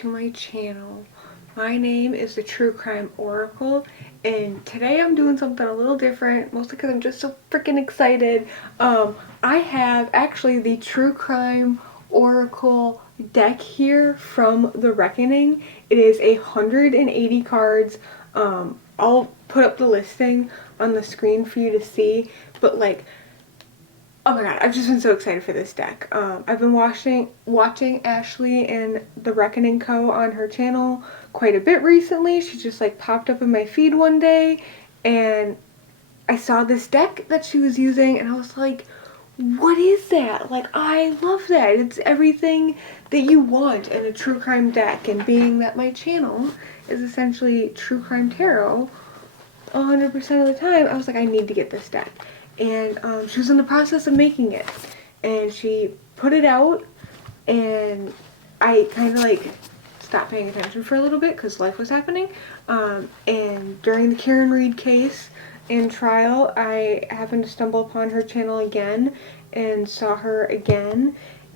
to my channel. My name is the True Crime Oracle, and today I'm doing something a little different, mostly because I'm just so freaking excited. I have actually the True Crime Oracle deck here from The Reckoning. It is 180 cards. I'll put up the listing on the screen for you to see, but like, oh my god, I've just been so excited for this deck. I've been watching Ashley and The Reckoning Co. on her channel quite a bit recently. She just like popped up in my feed one day and I saw this deck that she was using and I was like, what is that? Like, I love that. It's everything that you want in a true crime deck, and being that my channel is essentially true crime tarot 100% of the time, I was like, I need to get this deck. And she was in the process of making it, and she put it out, and I kind of like stopped paying attention for a little bit because life was happening. And during the Karen Reed case and trial, I happened to stumble upon her channel again and saw her again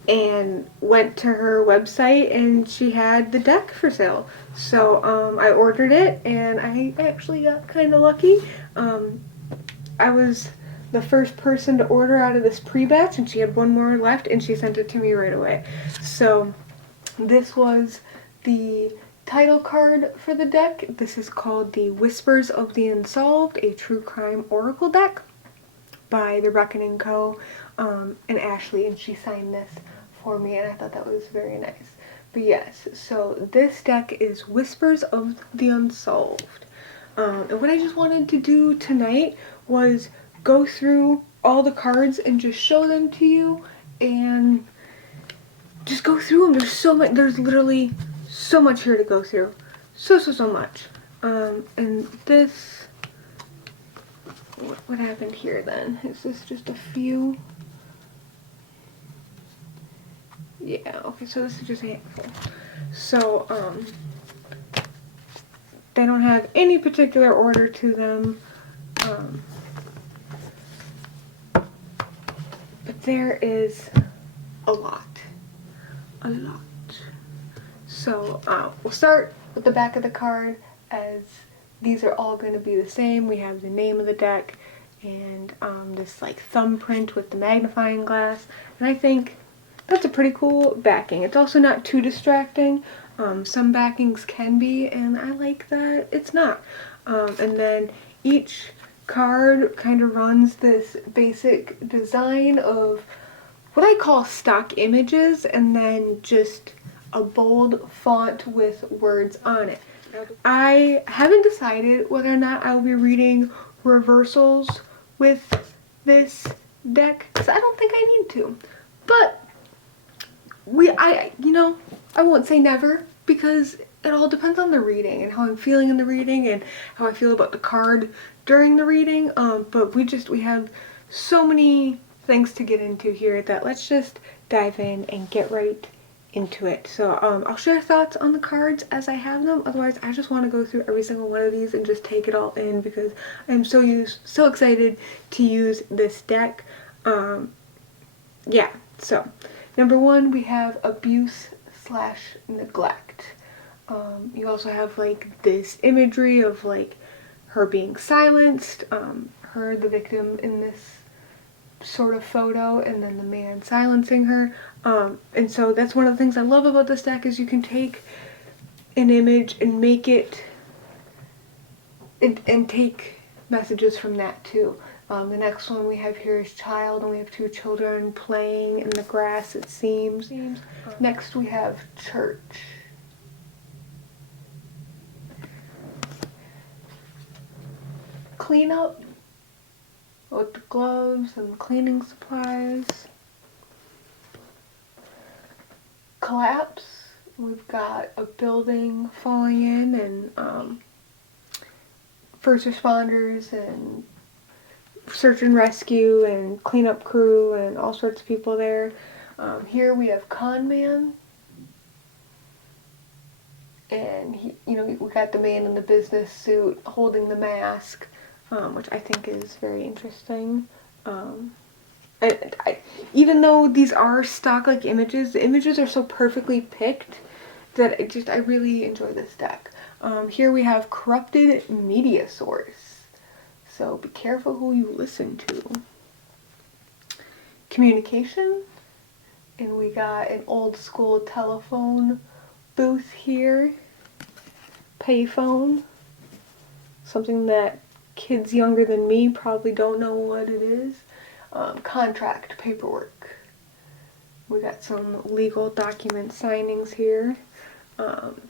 and went to her website and she had the deck for sale. So I ordered it and I actually got kind of lucky. I was the first person to order out of this pre-batch and she had one more left and she sent it to me right away. So this was the title card for the deck. This is called the Whispers of the Unsolved, a true crime oracle deck by The Reckoning Co. And Ashley, and she signed this for me and I thought that was very nice. But yes, so this deck is Whispers of the Unsolved. And what I just wanted to do tonight was go through all the cards and just show them to you and just go through them. There's so much, there's literally so much here to go through. So much. And this, what happened here then? Is this just a few? Yeah, okay, so this is just a handful. So, they don't have any particular order to them. But there is a lot. A lot. So, we'll start with the back of the card, as these are all going to be the same. We have the name of the deck and this like thumbprint with the magnifying glass. And I think that's a pretty cool backing. It's also not too distracting. Some backings can be, and I like that it's not. And then each card kind of runs this basic design of what I call stock images, and then just a bold font with words on it. I haven't decided whether or not I will be reading reversals with this deck, because I don't think I need to. But I won't say never, because it all depends on the reading and how I'm feeling in the reading and how I feel about the card during the reading. But we have so many things to get into here that let's just dive in and get right into it. So I'll share thoughts on the cards as I have them. Otherwise, I just want to go through every single one of these and just take it all in because I'm so excited to use this deck. Yeah, so number one, we have abuse / neglect. You also have like this imagery of like her being silenced, her the victim in this sort of photo, and then the man silencing her. And so that's one of the things I love about this deck, is you can take an image and make it and take messages from that too. The next one we have here is child, and we have two children playing in the grass, it seems. Next we have church. Cleanup with the gloves and cleaning supplies. Collapse. We've got a building falling in and first responders and search and rescue and cleanup crew and all sorts of people there. Here we have con man. And we got the man in the business suit holding the mask, which I think is very interesting. Even though these are stock like images, the images are so perfectly picked that I really enjoy this deck. Here we have Corrupted Media Source. So be careful who you listen to. Communication. And we got an old school telephone booth here. Payphone. Something that kids younger than me probably don't know what it is. Contract paperwork. We got some legal document signings here.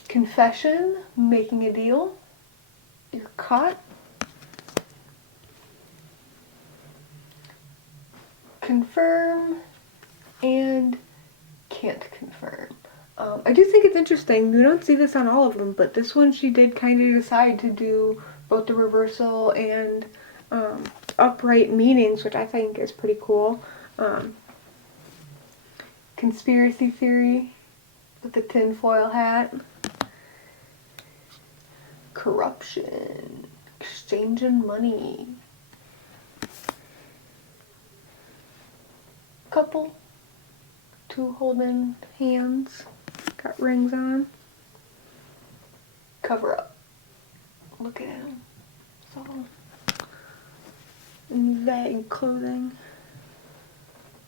Confession, making a deal. You're caught. Confirm and can't confirm. I do think it's interesting. You don't see this on all of them, but this one she did kind of decide to do both the reversal and upright meanings, which I think is pretty cool. Conspiracy theory with the tinfoil hat. Corruption. Exchanging money. Couple. Two holding hands. Got rings on. Cover up. Look at him. So vague clothing.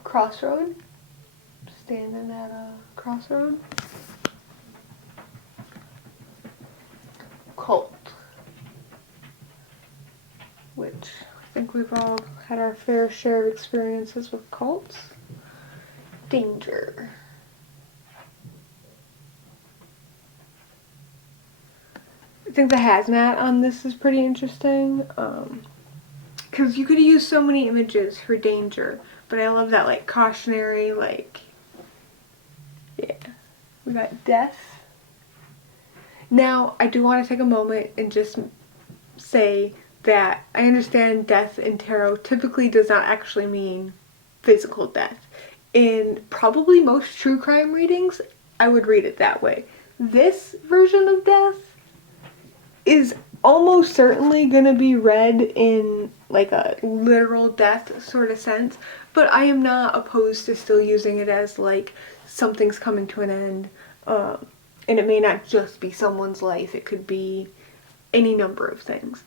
Crossroad. Standing at a crossroad. Cult. Which I think we've all had our fair share of experiences with cults. Danger. I think the hazmat on this is pretty interesting, because you could use so many images for danger, but I love that, like, cautionary, like, yeah. We got death. Now, I do want to take a moment and just say that I understand death in tarot typically does not actually mean physical death. In probably most true crime readings, I would read it that way. This version of death is almost certainly going to be read in like a literal death sort of sense, but I am not opposed to still using it as like something's coming to an end, and it may not just be someone's life, it could be any number of things,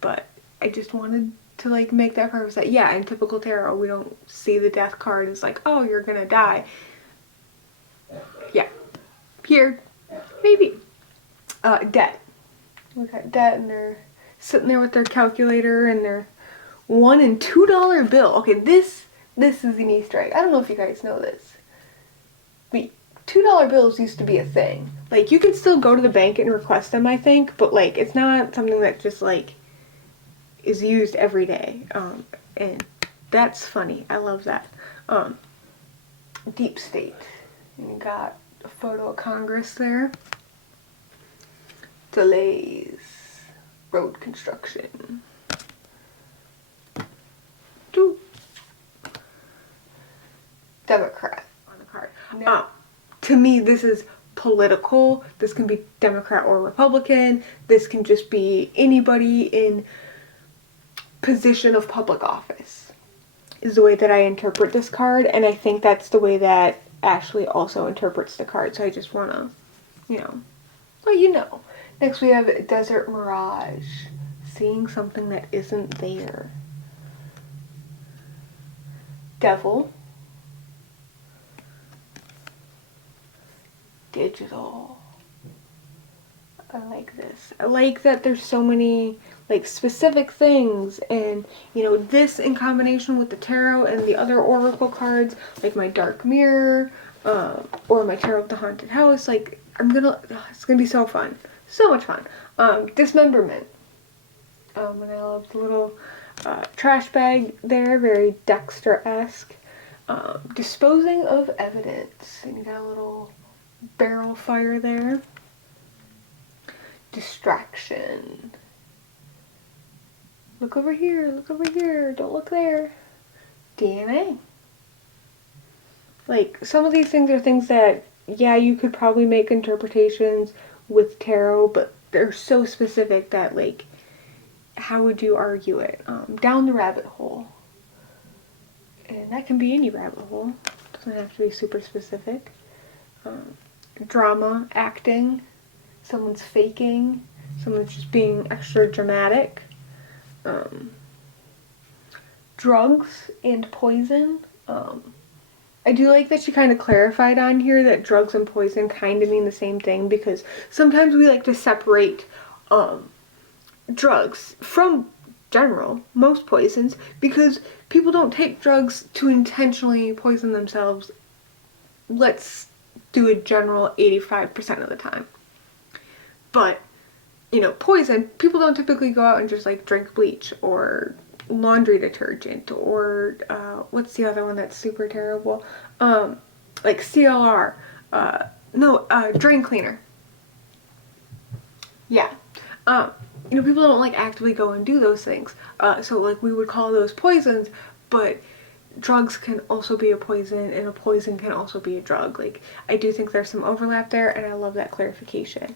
but I just wanted to like make that purpose that, yeah, in typical tarot we don't see the death card as like, oh, you're gonna die. Yeah, here, maybe. Debt. We got debt, and they're sitting there with their calculator and their $1 and $2 bill. Okay, this is an Easter egg. I don't know if you guys know this, but $2 bills used to be a thing. Like, you can still go to the bank and request them, I think, but like it's not something that just like is used every day. And that's funny. I love that. Deep state. And you got a photo of Congress there. Delays. Road construction. Democrat on the card. Now, to me, this is political. This can be Democrat or Republican. This can just be anybody in position of public office, is the way that I interpret this card, and I think that's the way that Ashley also interprets the card, so I just want to, let you know. Next we have Desert Mirage, seeing something that isn't there. Devil. Digital. I like this. I like that there's so many like specific things, and this in combination with the tarot and the other oracle cards, like my Dark Mirror, or my Tarot of the Haunted House. Like, it's gonna be so fun, so much fun. Dismemberment. And I love the little trash bag there, very Dexter-esque. Disposing of evidence, and you got a little barrel fire there. Distraction. Look over here, don't look there. DNA. Like, some of these things are things that, yeah, you could probably make interpretations with tarot, but they're so specific that, like, how would you argue it? Down the rabbit hole. And that can be any rabbit hole. Doesn't have to be super specific. drama, acting, someone's faking, someone's just being extra dramatic. Drugs and poison. I do like that she kind of clarified on here that drugs and poison kind of mean the same thing, because sometimes we like to separate drugs from most poisons, because people don't take drugs to intentionally poison themselves. Let's do a general 85% of the time. But, poison, people don't typically go out and just like drink bleach or laundry detergent or what's the other one that's super terrible? Like CLR. Drain cleaner. Yeah. People don't like actively go and do those things. So like we would call those poisons, but drugs can also be a poison, and a poison can also be a drug. Like, I do think there's some overlap there, and I love that clarification.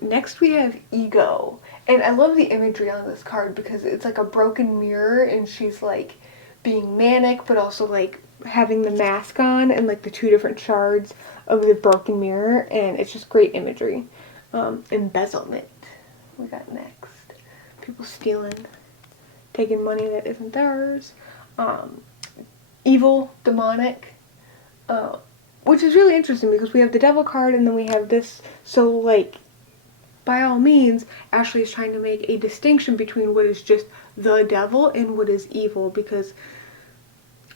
Next we have ego, and I love the imagery on this card because it's like a broken mirror, and she's like being manic, but also like having the mask on, and like the two different shards of the broken mirror, and it's just great imagery. Embezzlement we got next. People stealing, taking money that isn't theirs. Evil, demonic, which is really interesting because we have the devil card and then we have this. So like, by all means, Ashley is trying to make a distinction between what is just the devil and what is evil, because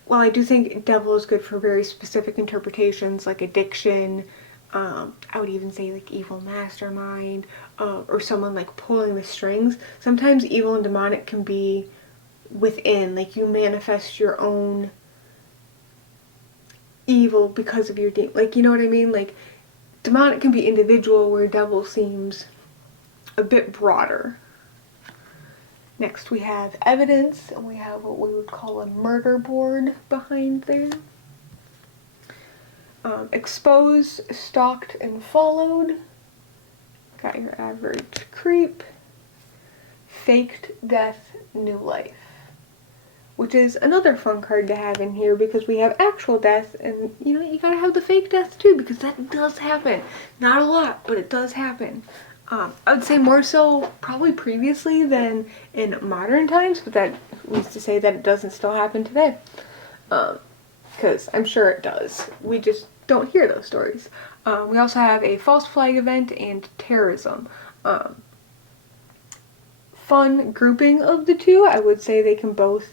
while I do think devil is good for very specific interpretations like addiction, I would even say like evil mastermind, or someone like pulling the strings, sometimes evil and demonic can be within, like you manifest your own evil because of your like, you know what I mean? Like, demonic can be individual, where devil seems a bit broader. Next we have evidence, and we have what we would call a murder board behind there. Exposed, stalked, and followed. Got your average creep. Faked death, new life. Which is another fun card to have in here, because we have actual death, and you gotta have the fake death too, because that does happen. Not a lot, but it does happen. I would say more so probably previously than in modern times, but that means to say that it doesn't still happen today. Because I'm sure it does. We just don't hear those stories. We also have a false flag event and terrorism. Fun grouping of the two. I would say they can both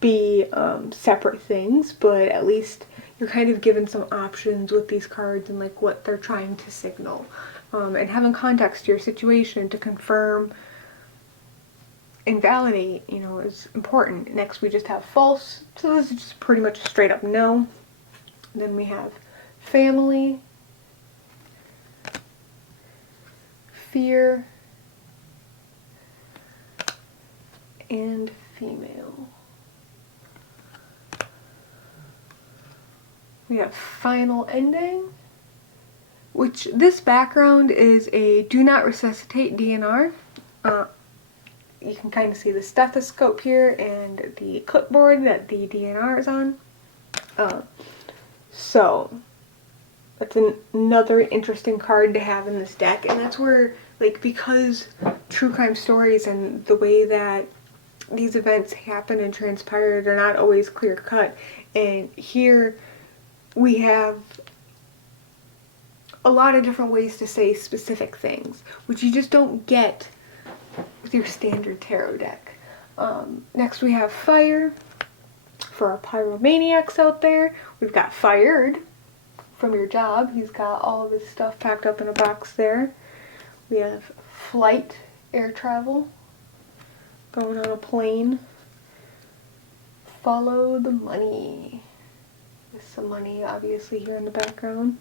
be separate things, but at least you're kind of given some options with these cards and like what they're trying to signal, and having context to your situation to confirm and validate, is important. Next we just have false, so this is just pretty much a straight up no. Then we have family, fear, and female. We have final ending, which this background is a do not resuscitate DNR. You can kind of see the stethoscope here and the clipboard that the DNR is on. So that's another interesting card to have in this deck, and that's where, like, because true crime stories and the way that these events happen and transpire, they're not always clear cut, and here we have a lot of different ways to say specific things, which you just don't get with your standard tarot deck. Next we have fire. For our pyromaniacs out there, we've got fired from your job. He's got all of his stuff packed up in a box there. We have flight, air travel, going on a plane. Follow the money. There's some money obviously here in the background.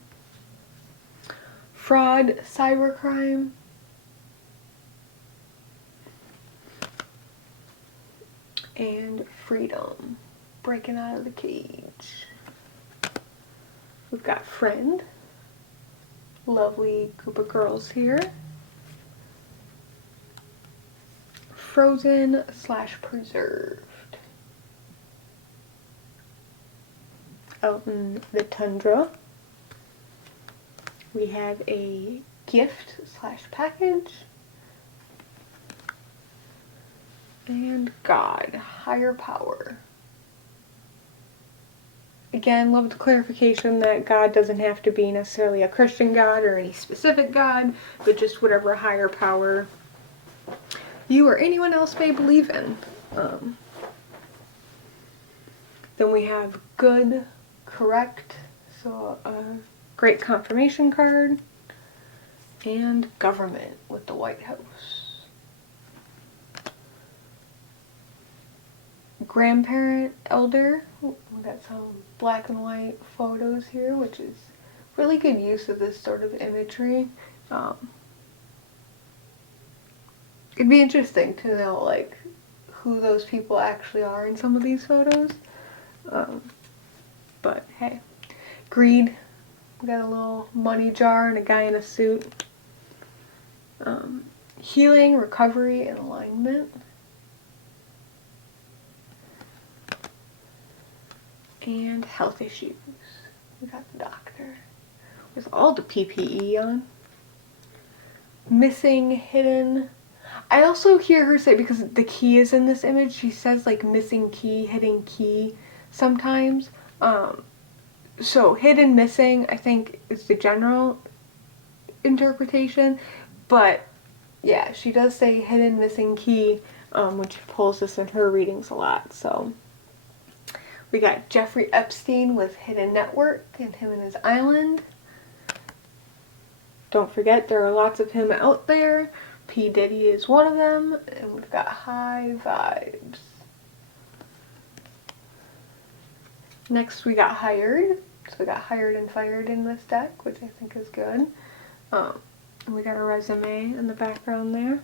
Fraud, cybercrime. And freedom, breaking out of the cage. We've got friend, lovely group of girls here. Frozen / preserved. Out in the tundra. We have a gift slash package. And God, higher power. Again, love the clarification that God doesn't have to be necessarily a Christian God or any specific God, but just whatever higher power you or anyone else may believe in. Then we have good, correct, so a great confirmation card, and government with the White House. Grandparent, elder, we got some black and white photos here, which is really good use of this sort of imagery. It'd be interesting to know like who those people actually are in some of these photos. But hey, greed. We got a little money jar and a guy in a suit. Healing, recovery, and alignment. And health issues. We got the doctor with all the PPE on. Missing, hidden. I also hear her say, because the key is in this image, she says like missing key, hidden key sometimes. So hidden, missing, I think is the general interpretation. But yeah, she does say hidden, missing key when she pulls this in her readings a lot. So we got Jeffrey Epstein with Hidden Network and him and his island. Don't forget, there are lots of him out there. P. Diddy is one of them. And we've got high vibes. Next we got hired. So we got hired and fired in this deck, which I think is good. And we got a resume in the background there.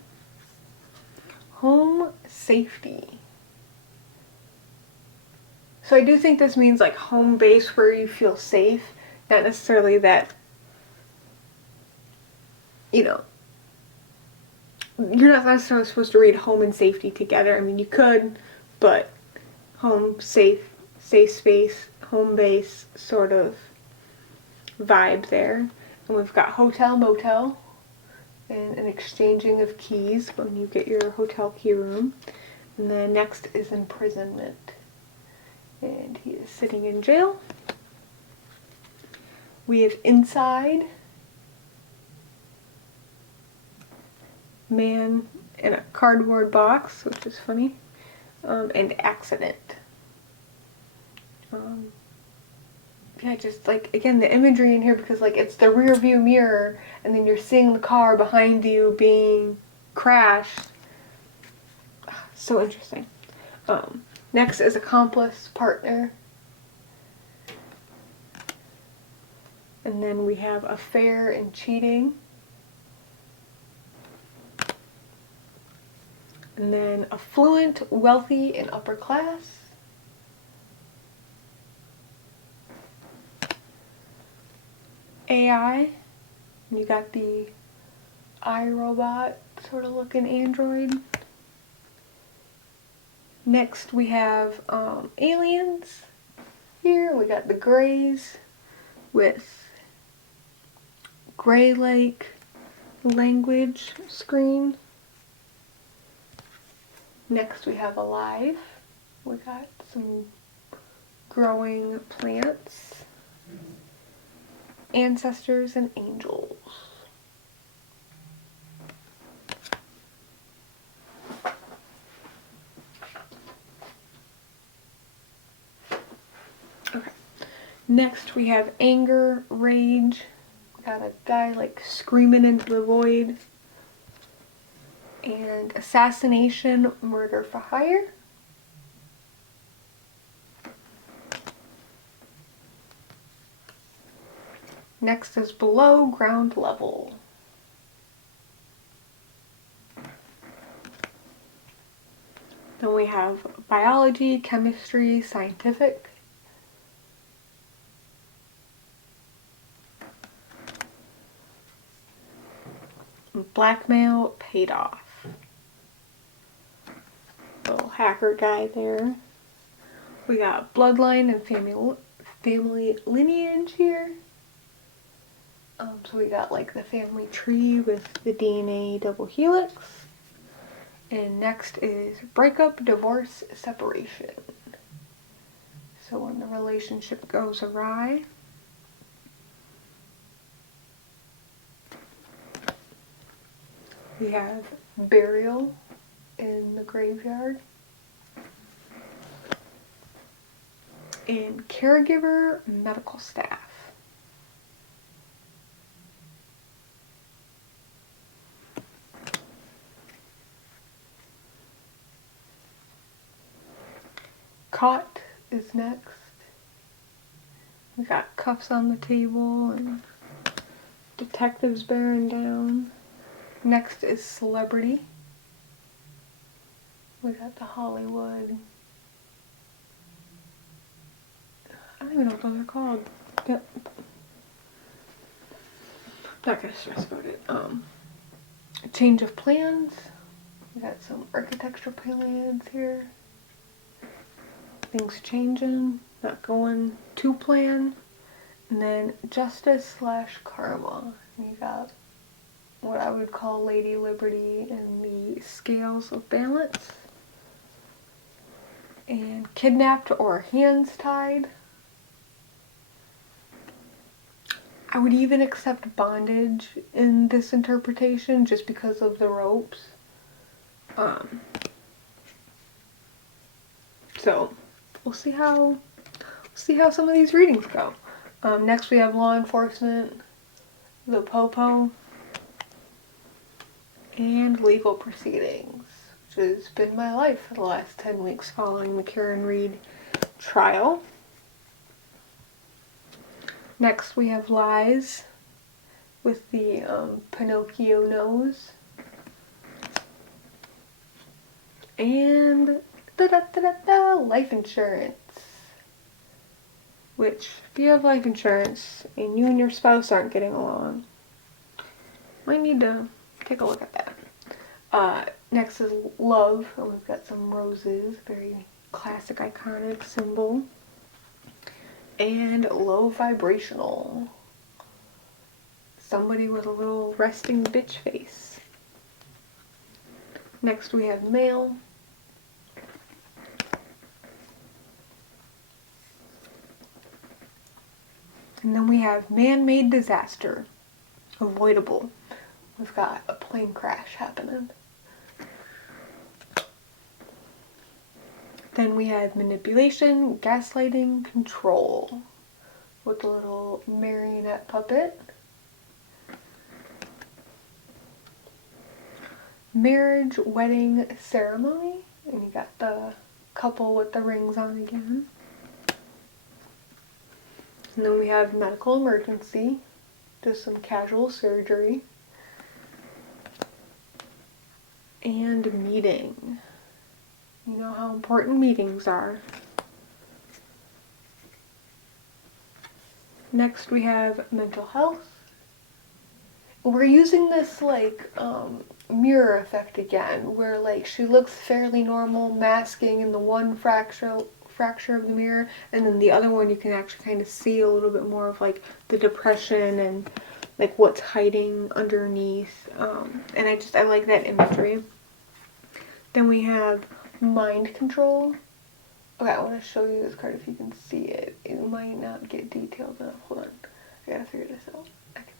Home safety. So I do think this means like home base where you feel safe, not necessarily that, you know, you're not necessarily supposed to read home and safety together. I mean, you could, but home, safe space, home base sort of vibe there. And we've got hotel, motel, and an exchanging of keys when you get your hotel key room. And then next is imprisonment. And he is sitting in jail. We have inside, man in a cardboard box, which is funny, and accident. Yeah, just like, again, the imagery in here, because like it's the rear view mirror and then you're seeing the car behind you being crashed. So interesting. Next is accomplice, partner. And then we have affair and cheating. And then affluent, wealthy, and upper class. AI. And you got the iRobot sort of looking android. Next we have aliens. Here we got the Greys with Gray-like language screen. Next we have alive. We got some growing plants. Ancestors and angels. Okay. Next we have anger, rage. We got a guy like screaming into the void. And assassination, murder for hire. Next is below ground level. Then we have biology, chemistry, scientific. Blackmail, paid off. Little hacker guy there. We got bloodline and family lineage here. So we got like the family tree with the DNA double helix. And next is breakup, divorce, separation. So when the relationship goes awry. We have burial in the graveyard. And caregiver, medical staff. Caught is next. We got cuffs on the table and detectives bearing down. Next is celebrity. We got the Hollywood. I don't even know what those are called. Yep. Not gonna stress about it. Change of plans. We got some architectural plans here. Things changing, not going to plan. And then justice / karma. We got what I would call Lady Liberty and the scales of balance. And kidnapped or hands tied. I would even accept bondage in this interpretation just because of the ropes. So we'll see how some of these readings go. Next we have law enforcement, the popo, and legal proceedings, which has been my life for the last 10 weeks following the Karen Reed trial. Next we have lies with the Pinocchio nose. And life insurance. Which, if you have life insurance and you and your spouse aren't getting along, might need to take a look at that. Next is love, and we've got some roses, very classic, iconic symbol. And low vibrational. Somebody with a little resting bitch face. Next we have male. And then we have man-made disaster. Avoidable. We've got a plane crash happening. Then we have manipulation, gaslighting, control. With a little marionette puppet. Marriage, wedding, ceremony. And you got the couple with the rings on again. And then we have medical emergency. Just some casual surgery. And meeting. You know how important meetings are. Next we have mental health. We're using this like mirror effect again, where like she looks fairly normal, masking in the one fracture of the mirror, and then the other one you can actually kind of see a little bit more of like the depression and like what's hiding underneath. And I like that imagery. Then we have mind control. Okay, I want to show you this card if you can see it. It might not get detailed enough. Hold on. I gotta figure this out. I can do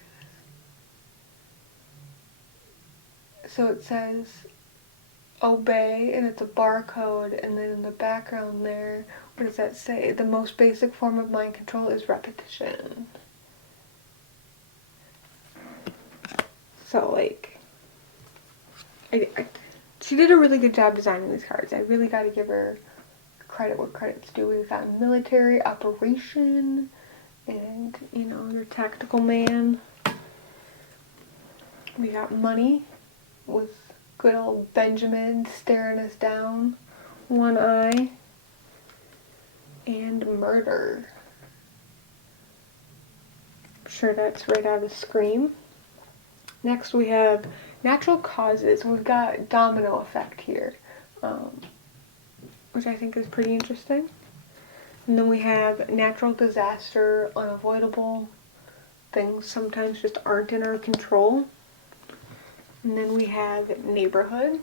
this. So it says obey, and it's a barcode, and then in the background there, what does that say? The most basic form of mind control is repetition. So, like, she did a really good job designing these cards. I really got to give her credit where credit's due. We've got military operation and, you know, your tactical man. We got money with good old Benjamin staring us down, one eye, and murder. I'm sure that's right out of Scream. Next we have natural causes. We've got domino effect here, which I think is pretty interesting. And then we have natural disaster, unavoidable, things sometimes just aren't in our control. And then we have neighborhood.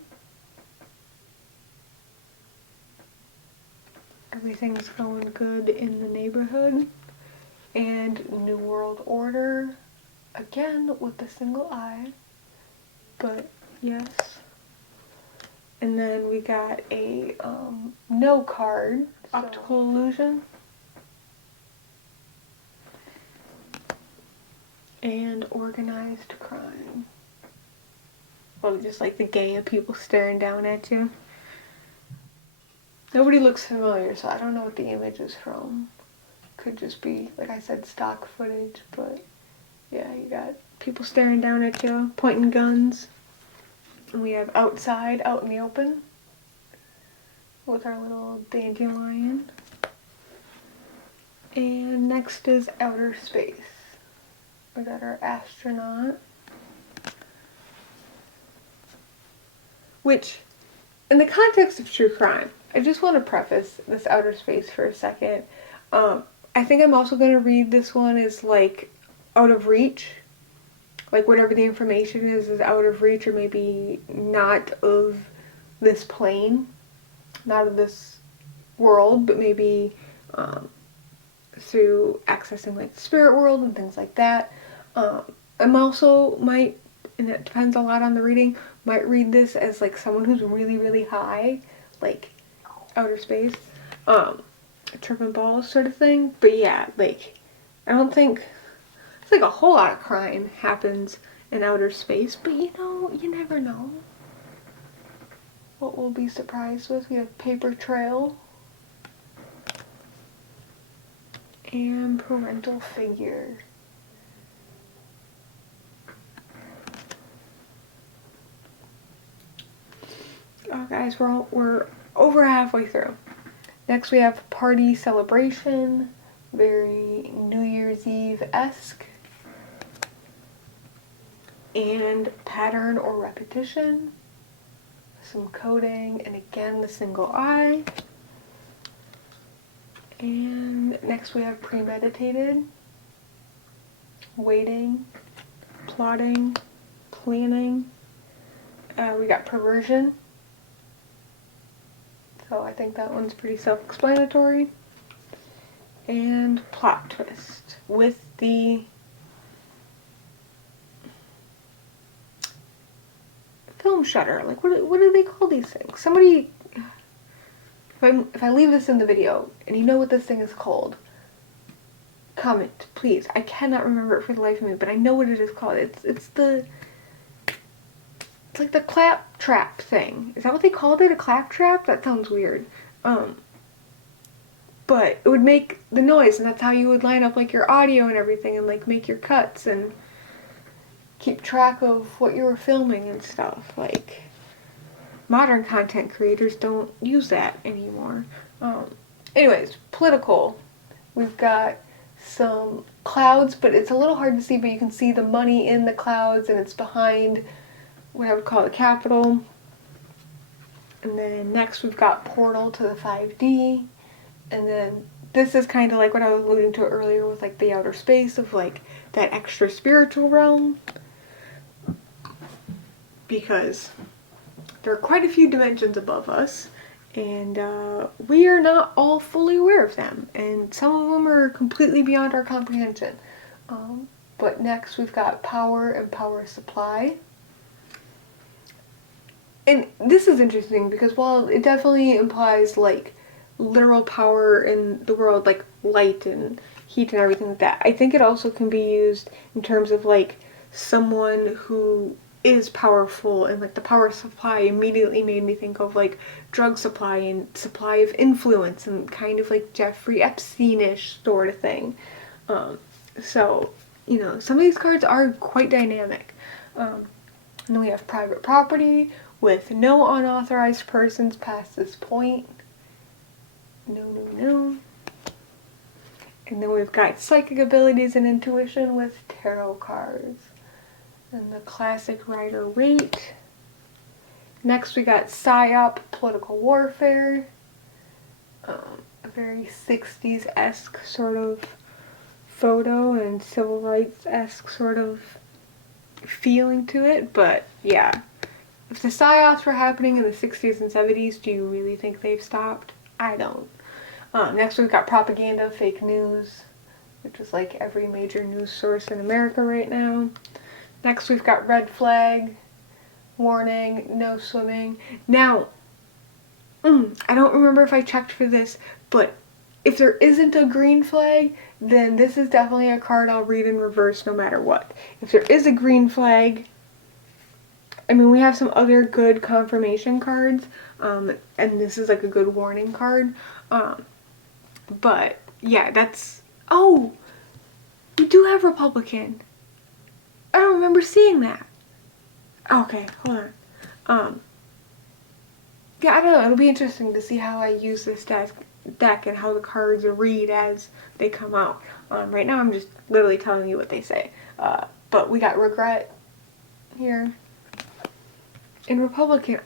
Everything's going good in the neighborhood. And New World Order, again with the single eye, but yes. And then we got a no card, optical illusion. And organized crime. Well, just like the gang of people staring down at you. Nobody looks familiar, so I don't know what the image is from. Could just be, like I said, stock footage, but yeah, you got people staring down at you, pointing guns. And we have outside, out in the open, with our little dandelion. And next is outer space. We got our astronaut. Which, in the context of true crime, I just want to preface this outer space for a second. I think I'm also going to read this one as like out of reach. Like whatever the information is out of reach, or maybe not of this plane, not of this world, but maybe through accessing like the spirit world and things like that. I'm also might, and it depends a lot on the reading, might read this as like someone who's really, really high, like outer space, tripping balls sort of thing. But yeah, like, I don't think, it's like a whole lot of crime happens in outer space, but you know, you never know what we'll be surprised with. We have paper trail and parental figure. Oh guys, we're over halfway through. Next we have party celebration, very New Year's Eve-esque. And pattern or repetition, some coding, and again the single eye. And next we have premeditated, waiting, plotting, planning. We got perversion. So I think that one's pretty self-explanatory. And plot twist with the film shutter. Like, what do they call these things? Somebody, if I leave this in the video and you know what this thing is called, comment, please. I cannot remember it for the life of me, but I know what it is called. It's like the clap trap thing. Is that what they called it? A clap trap? That sounds weird. But it would make the noise, and that's how you would line up like your audio and everything, and like make your cuts and keep track of what you were filming and stuff. Like, modern content creators don't use that anymore. Anyways, political. We've got some clouds, but it's a little hard to see, but you can see the money in the clouds, and it's behind what I would call the Capitol. And then next we've got portal to the 5D. And then this is kind of like what I was alluding to earlier with like the outer space of like that extra spiritual realm. Because there are quite a few dimensions above us, and we are not all fully aware of them. And some of them are completely beyond our comprehension. But next we've got power and power supply. And this is interesting because while it definitely implies like literal power in the world, like light and heat and everything like that, I think it also can be used in terms of like someone who is powerful, and like the power supply immediately made me think of like drug supply and supply of influence and kind of like Jeffrey Epstein-ish sort of thing. So, you know, some of these cards are quite dynamic. And then we have private property with no unauthorized persons past this point. No. And then we've got psychic abilities and intuition with tarot cards. And the classic Rider-Waite. Next we got PSYOP, political warfare. A very 60s-esque sort of photo and civil rights-esque sort of feeling to it, but yeah. If the psyops were happening in the 60s and 70s, do you really think they've stopped? I don't. Next we've got propaganda, fake news, which is like every major news source in America right now. Next we've got red flag, warning, no swimming. Now, I don't remember if I checked for this, but if there isn't a green flag, then this is definitely a card I'll read in reverse no matter what. If there is a green flag, I mean, we have some other good confirmation cards, and this is like a good warning card. But yeah, that's, oh, we do have Republican. I don't remember seeing that. Okay, hold on. Yeah, I don't know. It'll be interesting to see how I use this deck and how the cards read as they come out. Right now I'm just literally telling you what they say. But we got regret here. In Republican,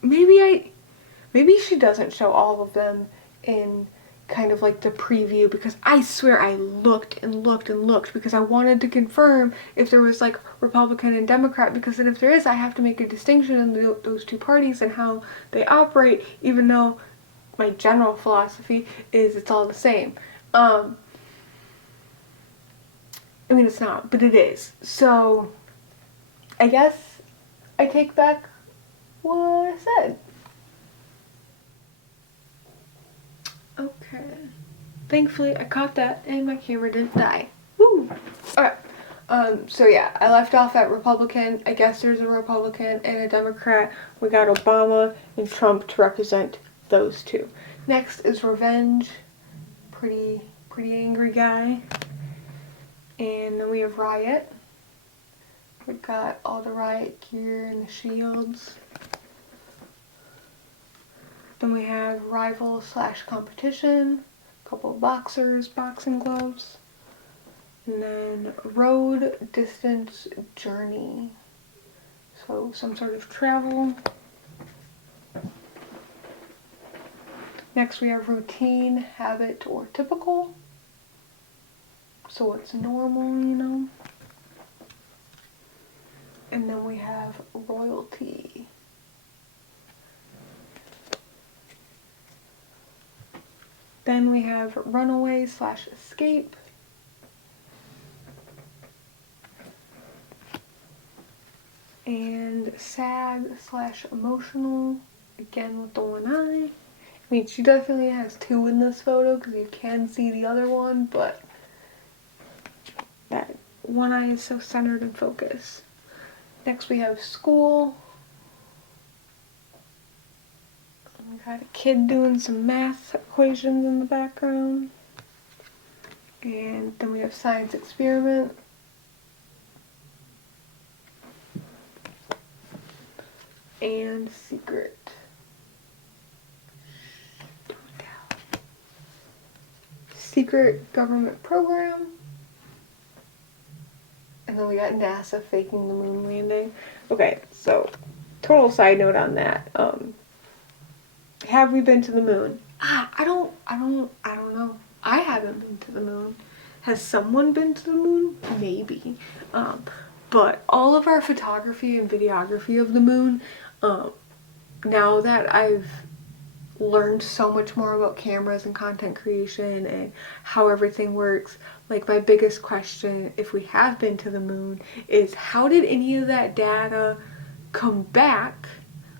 maybe she doesn't show all of them in kind of like the preview, because I swear I looked and looked and looked because I wanted to confirm if there was like Republican and Democrat, because then if there is, I have to make a distinction in those two parties and how they operate, even though my general philosophy is it's all the same. I mean, it's not, but it is. So I guess I take back what I said. Okay. Thankfully, I caught that and my camera didn't die. Woo! Alright. So yeah, I left off at Republican. I guess there's a Republican and a Democrat. We got Obama and Trump to represent those two. Next is Revenge. Pretty angry guy. And then we have Riot. We've got all the riot gear and the shields. Then we have rival / competition, a couple of boxers, boxing gloves, and then road, distance, journey. So some sort of travel. Next we have routine, habit, or typical. So it's normal, you know. And then we have royalty. Then we have runaway / escape. And sad / emotional, again with the one eye. I mean, she definitely has two in this photo because you can see the other one, but that one eye is so centered and focused. Next we have school. We got a kid doing some math equations in the background. And then we have science experiment. And secret. Don't tell. Secret government program. And then we got NASA faking the moon landing. Okay, so total side note on that. Have we been to the moon? I don't know. I haven't been to the moon. Has someone been to the moon? Maybe. But all of our photography and videography of the moon, now that I've learned so much more about cameras and content creation and how everything works, like my biggest question, if we have been to the moon, is how did any of that data come back,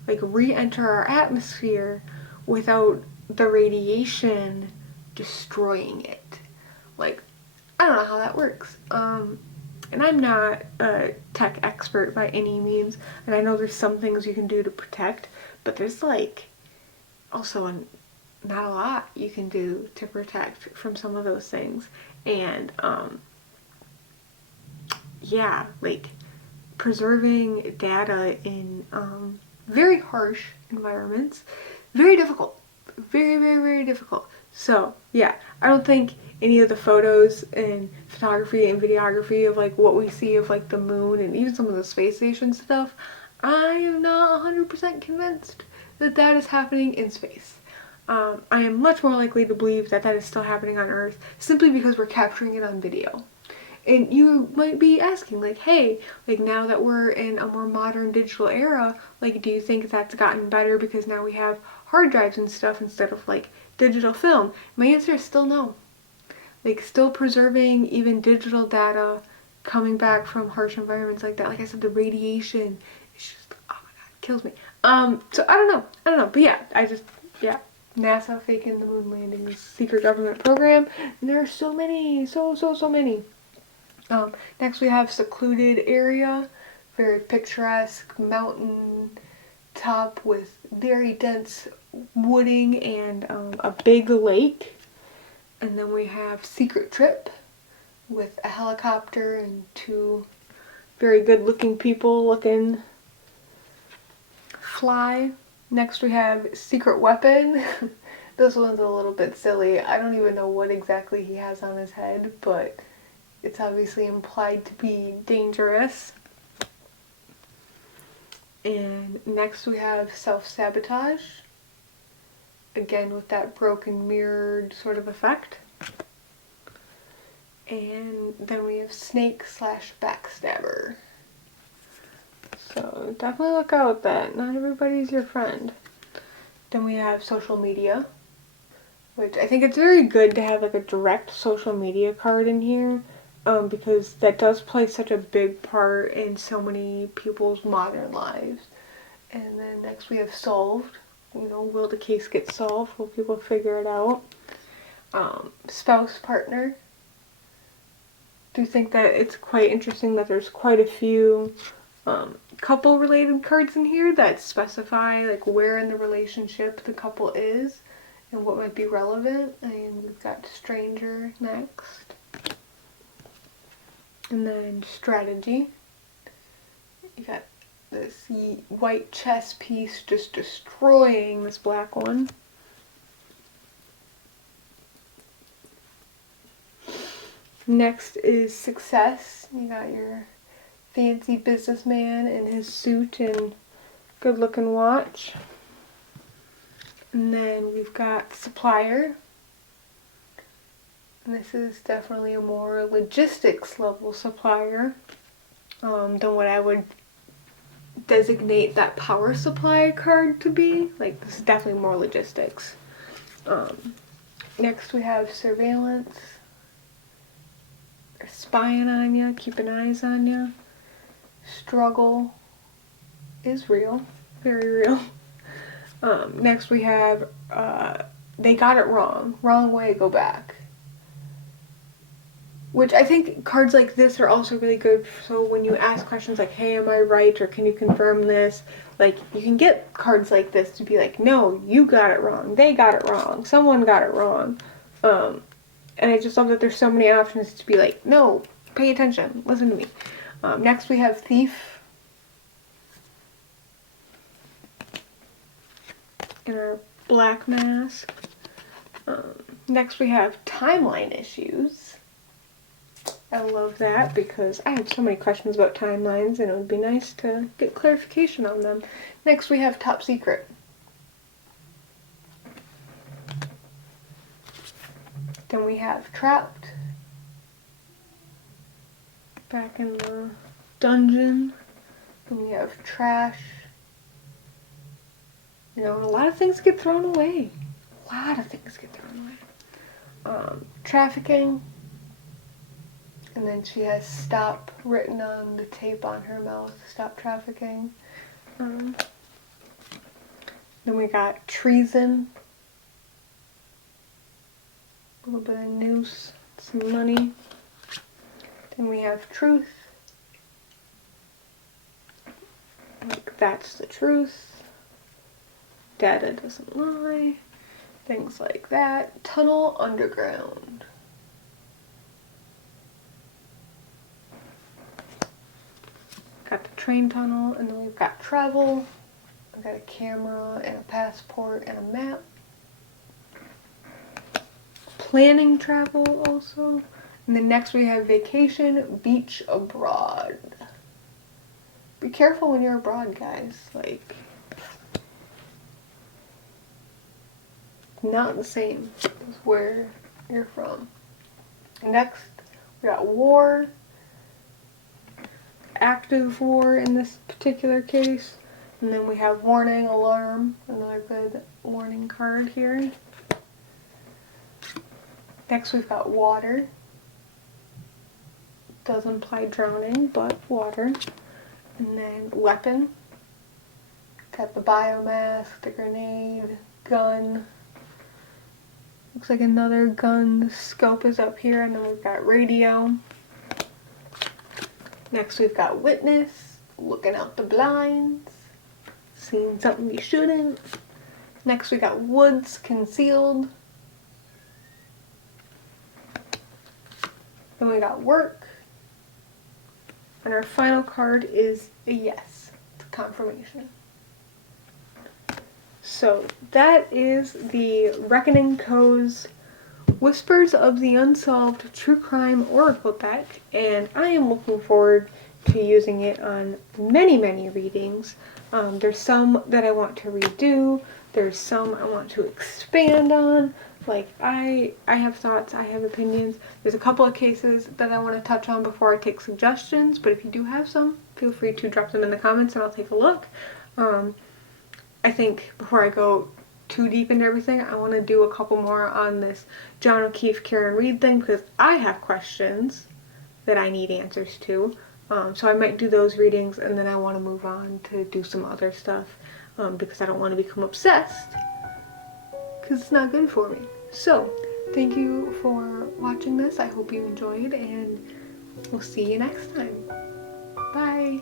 like re-enter our atmosphere without the radiation destroying it? Like, I don't know how that works. And I'm not a tech expert by any means, and I know there's some things you can do to protect, but there's like also not a lot you can do to protect from some of those things. And yeah, like preserving data in very harsh environments, very difficult, very difficult. So yeah, I don't think any of the photos and photography and videography of like what we see of like the moon and even some of the space station stuff, I am not 100% convinced that that is happening in space. I am much more likely to believe that that is still happening on Earth simply because we're capturing it on video. And you might be asking, like, hey, like now that we're in a more modern digital era, like, do you think that's gotten better because now we have hard drives and stuff instead of like digital film? My answer is still no. Like, still preserving even digital data coming back from harsh environments like that. Like I said, the radiation is just, oh my god, kills me. So I don't know, but yeah, yeah. NASA faking the moon landing, secret government program, and there are so many, so many. Next we have secluded area, very picturesque mountain top with very dense wooding and a big lake. And then we have secret trip with a helicopter and two very good looking people looking fly. Next we have secret weapon. This one's a little bit silly. I don't even know what exactly he has on his head, but it's obviously implied to be dangerous. And next we have self-sabotage. Again with that broken mirrored sort of effect. And then we have snake slash backstabber. So definitely look out that not everybody's your friend. Then we have social media, which I think it's very good to have like a direct social media card in here, because that does play such a big part in so many people's modern lives. And then next we have solved. You know, will the case get solved? Will people figure it out? Spouse, partner. Do think that it's quite interesting that there's quite a few couple related cards in here that specify like where in the relationship the couple is and what might be relevant. And we've got stranger next. And then strategy. You got this white chess piece just destroying this black one. Next is success. You got your fancy businessman in his suit and good looking watch. And then we've got supplier. And this is definitely a more logistics level supplier than what I would designate that power supply card to be. Like, this is definitely more logistics. Next we have surveillance. They're spying on you, keeping eyes on you. Struggle is real, very real. Next we have they got it wrong. Wrong way, go back. Which I think cards like this are also really good, so when you ask questions like, hey, am I right, or can you confirm this, like, you can get cards like this to be like, no, you got it wrong, they got it wrong, someone got it wrong. And I just love that there's so many options to be like, no, pay attention, listen to me. Next we have thief. In our black mask. Next we have timeline issues. I love that because I have so many questions about timelines and it would be nice to get clarification on them. Next we have top secret. Then we have trapped. Back in the dungeon. Then we have trash. You know, a lot of things get thrown away. A lot of things get thrown away. Trafficking. And then she has stop written on the tape on her mouth. Stop trafficking. Then we got treason. A little bit of noose. Some money. Then we have truth. Like, that's the truth. Data doesn't lie. Things like that. Tunnel underground. Got the train tunnel, and then we've got travel. I've got a camera and a passport and a map. Planning travel also. And then next we have vacation, beach abroad. Be careful when you're abroad, guys. Like, not the same as where you're from. Next, we got war, active war in this particular case. And then we have warning, alarm, another good warning card here. Next we've got water. Does imply drowning, but water. And then weapon. Got the biomass, the grenade, gun. Looks like another gun. The scope is up here, and then we've got radio. Next we've got witness, looking out the blinds, seeing something you shouldn't. Next we got woods, concealed. Then we got work. And our final card is a yes. It's confirmation. So that is the Reckoning Co's Whispers of the Unsolved True Crime Oracle deck, and I am looking forward to using it on many, many readings. There's some that I want to redo, there's some I want to expand on. Like, I have thoughts, I have opinions. There's a couple of cases that I want to touch on before I take suggestions, but if you do have some, feel free to drop them in the comments and I'll take a look. I think before I go too deep into everything, I want to do a couple more on this John O'Keefe, Karen Reed thing, because I have questions that I need answers to. So I might do those readings, and then I want to move on to do some other stuff, because I don't want to become obsessed, because it's not good for me. So, thank you for watching this. I hope you enjoyed, and we'll see you next time. Bye!